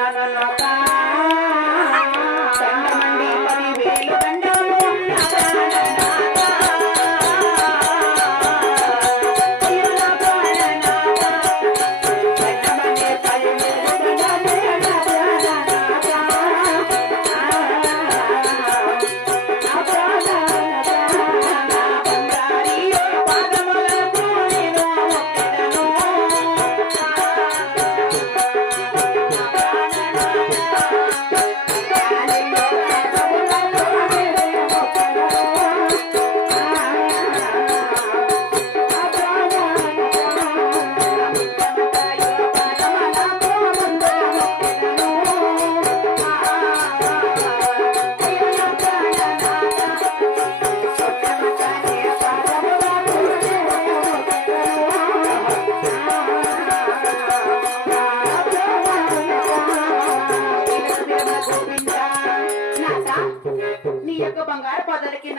na na na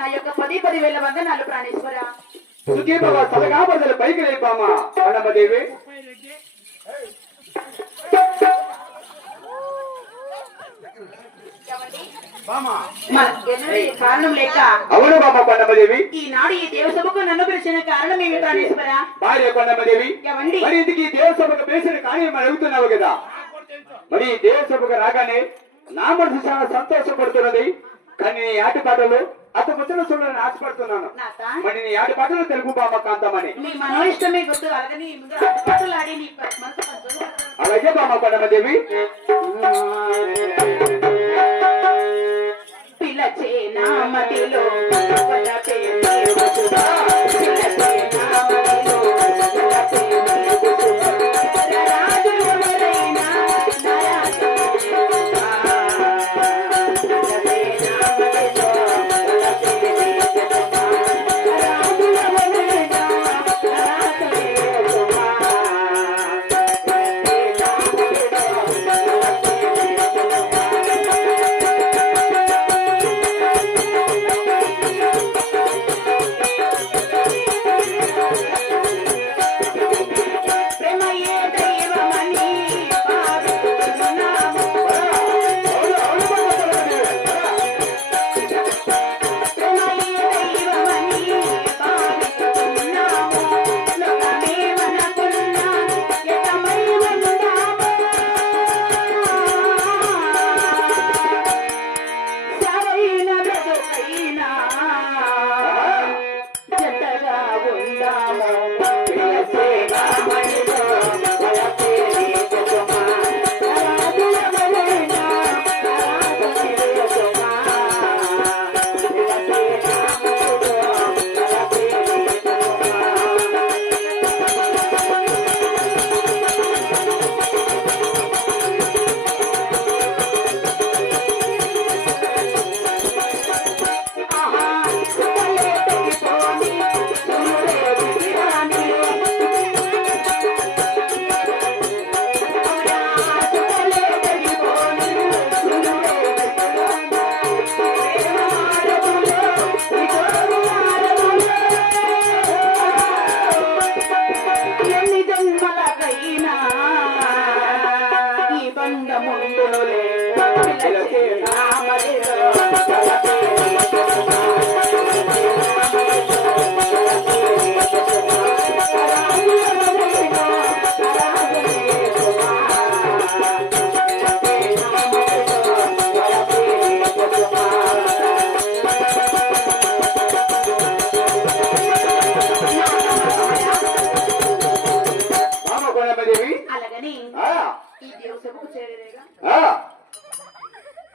నా యొక్క పది పది వేల వందనాలు ప్రాణేశ్వర. సుఖీ బాబా సలగా బదులు పైకి లేపామా ఎన్నడూ కారణం లేక అవును బామ్మ కొండమ్మదేవి. ఈనాడు ఈ దేవసభకు నన్ను పిలిచిన కారణం ఏమి ప్రాణేశ్వర? భార్య కొండమ్మదేవి. ఎవండి మరి దేవసభకు అడుగుతున్నావు కదా? మరి రాగానే నా మనసు చాలా సంతోషపడుతున్నది. కానీ ఆటపాటలు అత ముచ్చట చూడాలని ఆశపడుతున్నాను. మరి నీ ఆటపాటలు తెలుగు బామ్మ కాంతమని నీ మనోఇష్టమే గుర్తు అలాగని ముందు ఆటపాటలాడి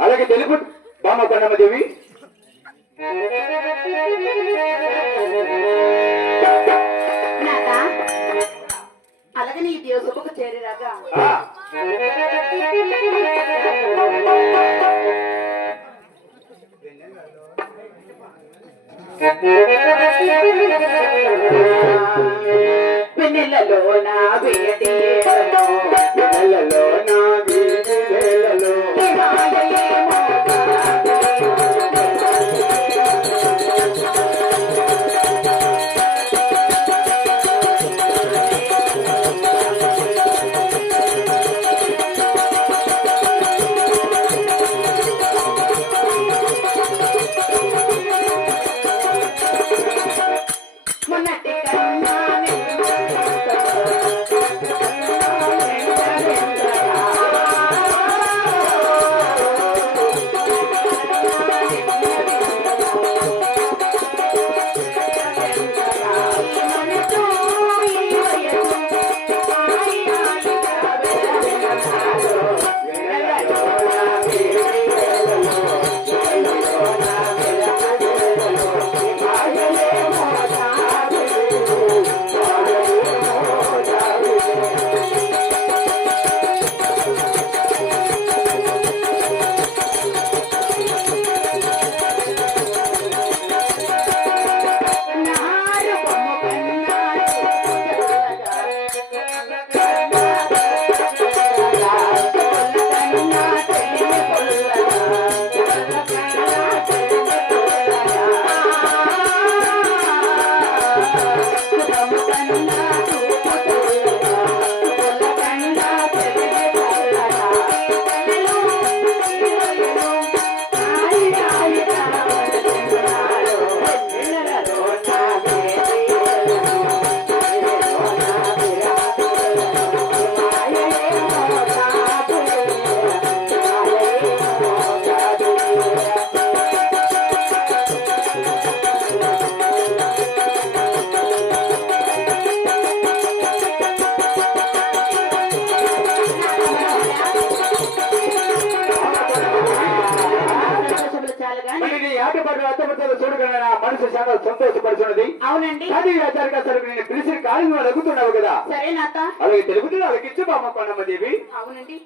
అలాగే తెలుగు బామ్మ కొండమ్మదేవి దేవసభకు ఆ, వెన్నెలలో నా వేదియేలో మాత్రమేనా మనసు చాలా సంతోషపడుతున్నది అవునండి. కానీ ఆచార్య గారు నేను పిలిచి కాలు అడుగుతున్నావు కదా. సరే నాత అలాగే తెలుగుతుంది అలాగే ఇచ్చి బామ్మ కొండమ్మ దేవి. అవునండి.